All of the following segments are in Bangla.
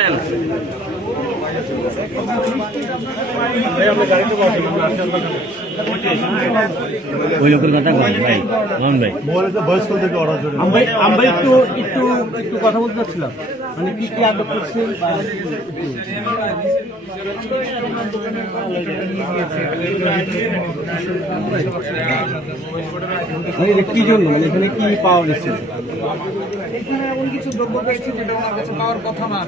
দেন ওই লোকের কথা বলেন ভাই মোহন ভাই আমরা একটু একটু একটু কথা বলতে চাচ্ছিলাম মানে কি কি আদব করছেন মানে কি জন্য মানে এখানে কি পাওয়া গেছে? এখানে এমন কিছু দ্রব্য পেয়েছি যেটা ওনার কাছে পাওয়ার কথা না,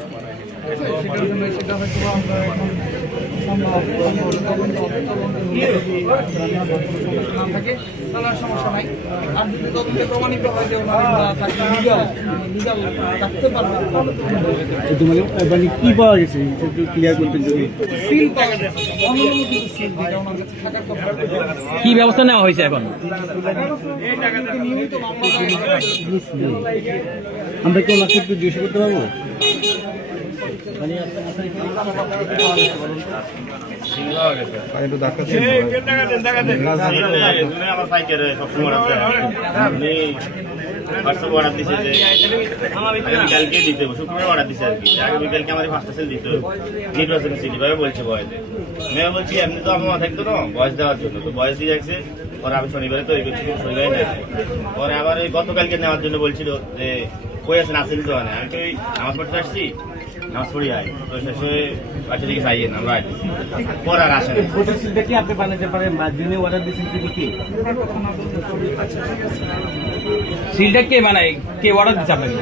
সেটার জন্য সেটা হয়তো আমরা এখন না থাকে তাহলে আর সমস্যা নাই। আর যদি তদন্তে প্রমাণিত হয় যে ওনারা তাকে লিগাল রাখতে পারবে মানে কি পাওয়া গেছে ক্লিয়ার করতে যদি সিল পাওয়া গেছে, অনুমোদিত সিল যেটা ওনার কাছে থাকার কথা। কি ব্যবস্থা নেওয়া হয়েছে এখন? নিয়মিত মামলা আমরা কি ওনাকে একটু জিজ্ঞেস করতে পারবো? কালকে দিতে হবে, শুক্রবার অর্ডার দিচ্ছে আর কি। আগে বিকালকে আমাদের ফার্স্ট সেল দিতে হবে নির্বাচনের সিটি ভাবে বলছে বয়সে। মেয়ে বলছি এমনি তো আমার থাকতো না বয়স দেওয়ার জন্য, তো বয়স দিয়ে যাচ্ছে। পরে আমি শনিবারে তৈরি করছি, শনিবারে নেই। পরে আবার ওই গতকালকে নেওয়ার জন্য বলছিল যে কই আছেন, আসেন তো না। আমি তো ওই নামাজ পড়তে আসছি, নামাজ পড়ি আয় তো শেষ হয়ে বাচ্চা দিকে চাইয়ে না আমরা আসছি। পরে আর আসেন ভোটার সিলটা কি আপনি বানাতে পারেন বা যিনি অর্ডার দিয়েছেন তিনি কি? সিলটা কে বানায়, কে অর্ডার দিচ্ছে আপনাকে?